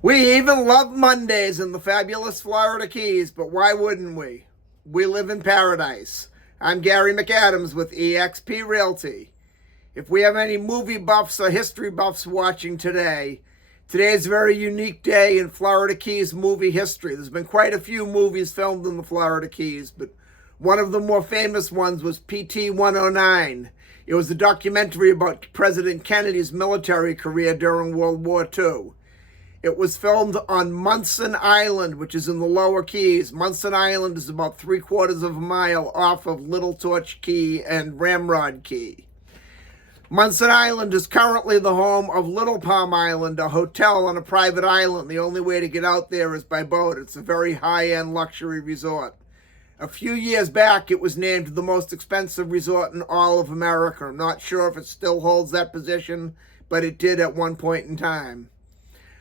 We even love Mondays in the fabulous Florida Keys, but why wouldn't we? We live in paradise. I'm Gary McAdams with eXp Realty. If we have any movie buffs or history buffs watching today, today is a very unique day in Florida Keys movie history. There's been quite a few movies filmed in the Florida Keys, but one of the more famous ones was PT 109. It was a documentary about President Kennedy's military career during World War II. It was filmed on Munson Island, which is in the Lower Keys. Munson Island is about 3/4 of a mile off of Little Torch Key and Ramrod Key. Munson Island is currently the home of Little Palm Island, a hotel on a private island. The only way to get out there is by boat. It's a very high-end luxury resort. A few years back, it was named the most expensive resort in all of America. I'm not sure if it still holds that position, but it did at one point in time.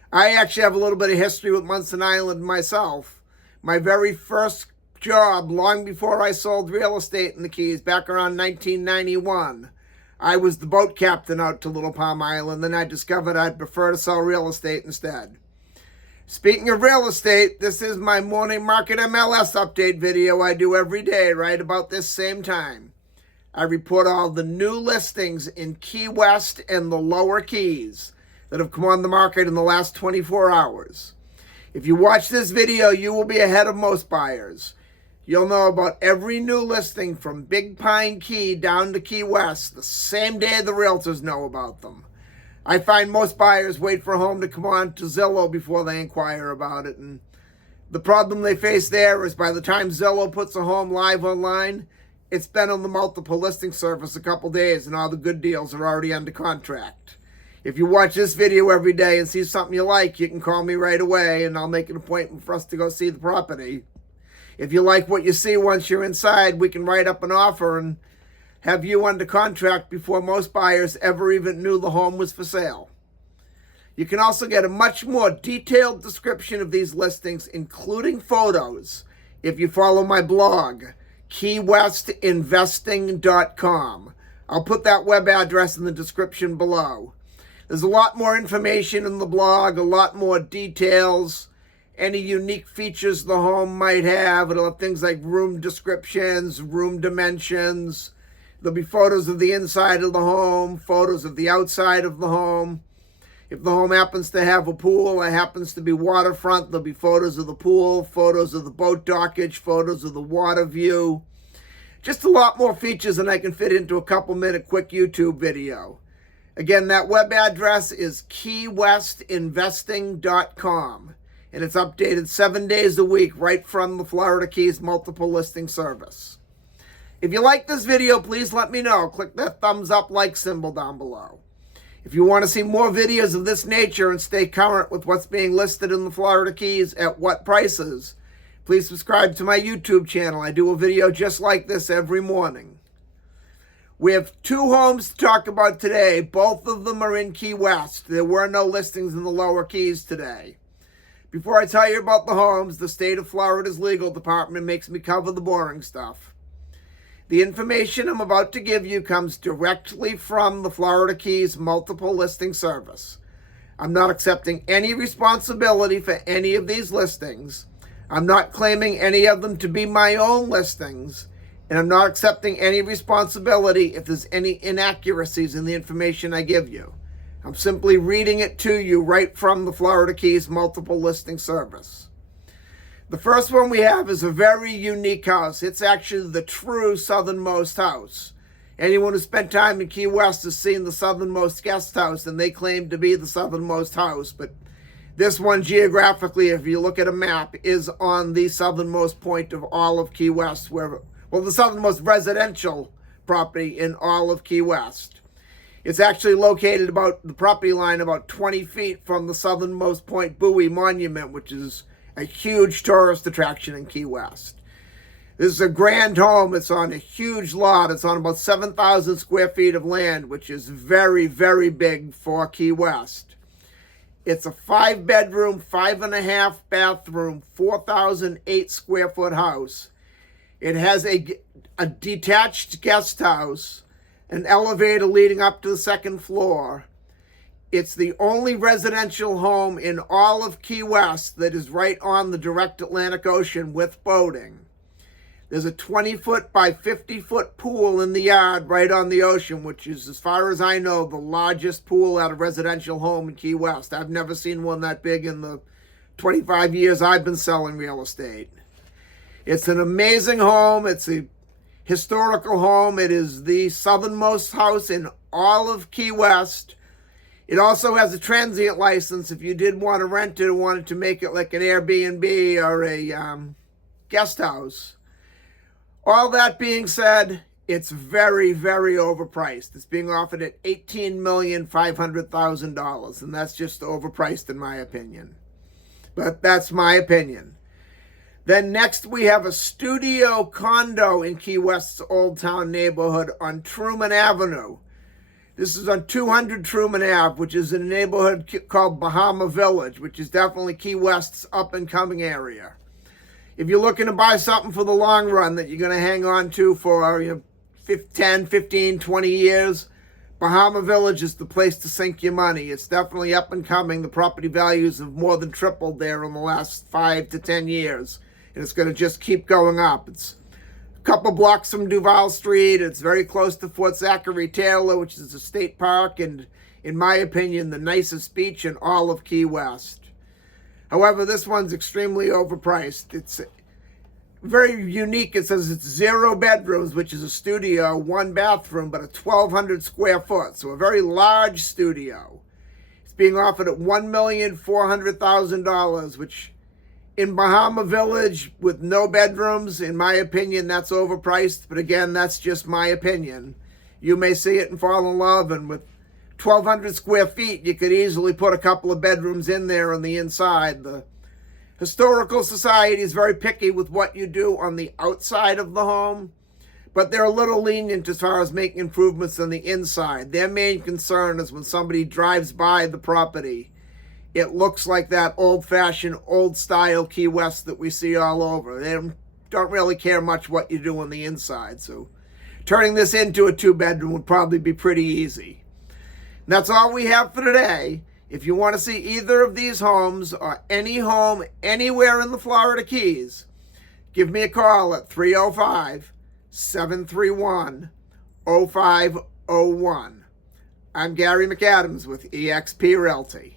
I actually have a little bit of history with Munson Island myself. My very first job, long before I sold real estate in the Keys, back around 1991, I was the boat captain out to Little Palm Island, and I discovered I'd prefer to sell real estate instead. Speaking of real estate, this is my morning market MLS update video I do every day right about this same time. I report all the new listings in Key West and the Lower Keys that have come on the market in the last 24 hours. If you watch this video, you will be ahead of most buyers. You'll know about every new listing from Big Pine Key down to Key West the same day the realtors know about them. I find most buyers wait for a home to come on to Zillow before they inquire about it. And the problem they face there is by the time Zillow puts a home live online, it's been on the multiple listing service a couple days and all the good deals are already under contract. If you watch this video every day and see something you like, you can call me right away and I'll make an appointment for us to go see the property. If you like what you see once you're inside, we can write up an offer and have you under contract before most buyers ever even knew the home was for sale. You can also get a much more detailed description of these listings, including photos, if you follow my blog, keywestinvesting.com. I'll put that web address in the description below. There's a lot more information in the blog, a lot more details, any unique features the home might have. It'll have things like room descriptions, room dimensions. There'll be photos of the inside of the home, photos of the outside of the home. If the home happens to have a pool, it happens to be waterfront, there'll be photos of the pool, photos of the boat dockage, photos of the water view. Just a lot more features than I can fit into a couple-minute quick YouTube video. Again, that web address is keywestinvesting.com, and it's updated 7 days a week right from the Florida Keys multiple listing service. If you like this video, please let me know. Click that thumbs up like symbol down below. If you want to see more videos of this nature and stay current with what's being listed in the Florida Keys at what prices, please subscribe to my YouTube channel. I do a video just like this every morning. We have two homes to talk about today. Both of them are in Key West. There were no listings in the Lower Keys today. Before I tell you about the homes, the state of Florida's legal department makes me cover the boring stuff. The information I'm about to give you comes directly from the Florida Keys multiple listing service. I'm not accepting any responsibility for any of these listings. I'm not claiming any of them to be my own listings. And I'm not accepting any responsibility if there's any inaccuracies in the information I give you. I'm simply reading it to you right from the Florida Keys multiple listing service. The first one we have is a very unique house. It's actually the true Southernmost House. Anyone who spent time in Key West has seen the Southernmost Guest House, and they claim to be the Southernmost House. But this one, geographically, if you look at a map, is on the southernmost point of all of Key West, the southernmost residential property in all of Key West. It's actually located about the property line about 20 feet from the southernmost point buoy monument, which is a huge tourist attraction in Key West. This is a grand home. It's on a huge lot. It's on about 7,000 square feet of land, which is very, very big for Key West. It's a 5-bedroom, 5.5 bathroom, 4,008 square foot house. It has a detached guest house, an elevator leading up to the second floor. It's the only residential home in all of Key West that is right on the direct Atlantic Ocean with boating. There's a 20-foot by 50-foot pool in the yard right on the ocean, which is, as far as I know, the largest pool at a residential home in Key West. I've never seen one that big in the 25 years I've been selling real estate. It's an amazing home. It's a historical home. It is the southernmost house in all of Key West. It also has a transient license if you did want to rent it or wanted to make it like an Airbnb or a guest house. All that being said, it's very, very overpriced. It's being offered at $18,500,000, and that's just overpriced in my opinion. But that's my opinion. Then next we have a studio condo in Key West's Old Town neighborhood on Truman Avenue. This is on 200 Truman Ave, which is in a neighborhood called Bahama Village, which is definitely Key West's up-and-coming area. If you're looking to buy something for the long run that you're going to hang on to for 10, 15, 20 years, Bahama Village is the place to sink your money. It's definitely up and coming. The property values have more than tripled there in the last 5 to 10 years. And it's going to just keep going up. It's a couple blocks from Duval Street. It's very close to Fort Zachary Taylor, which is a state park, and in my opinion, the nicest beach in all of Key West. However, this one's extremely overpriced. It's very unique. It says it's 0 bedrooms, which is a studio, 1 bathroom, but a 1,200 square foot. So a very large studio. It's being offered at $1,400,000, which in Bahama Village with no bedrooms, in my opinion, that's overpriced. But again, that's just my opinion. You may see it and fall in love, and with 1,200 square feet, you could easily put a couple of bedrooms in there on the inside. The Historical Society is very picky with what you do on the outside of the home, but they're a little lenient as far as making improvements on the inside. Their main concern is when somebody drives by the property, it looks like that old-fashioned, old-style Key West that we see all over. They don't really care much what you do on the inside, so turning this into a 2-bedroom would probably be pretty easy. And that's all we have for today. If you want to see either of these homes or any home anywhere in the Florida Keys, give me a call at 305-731-0501. I'm Gary McAdams with eXp Realty.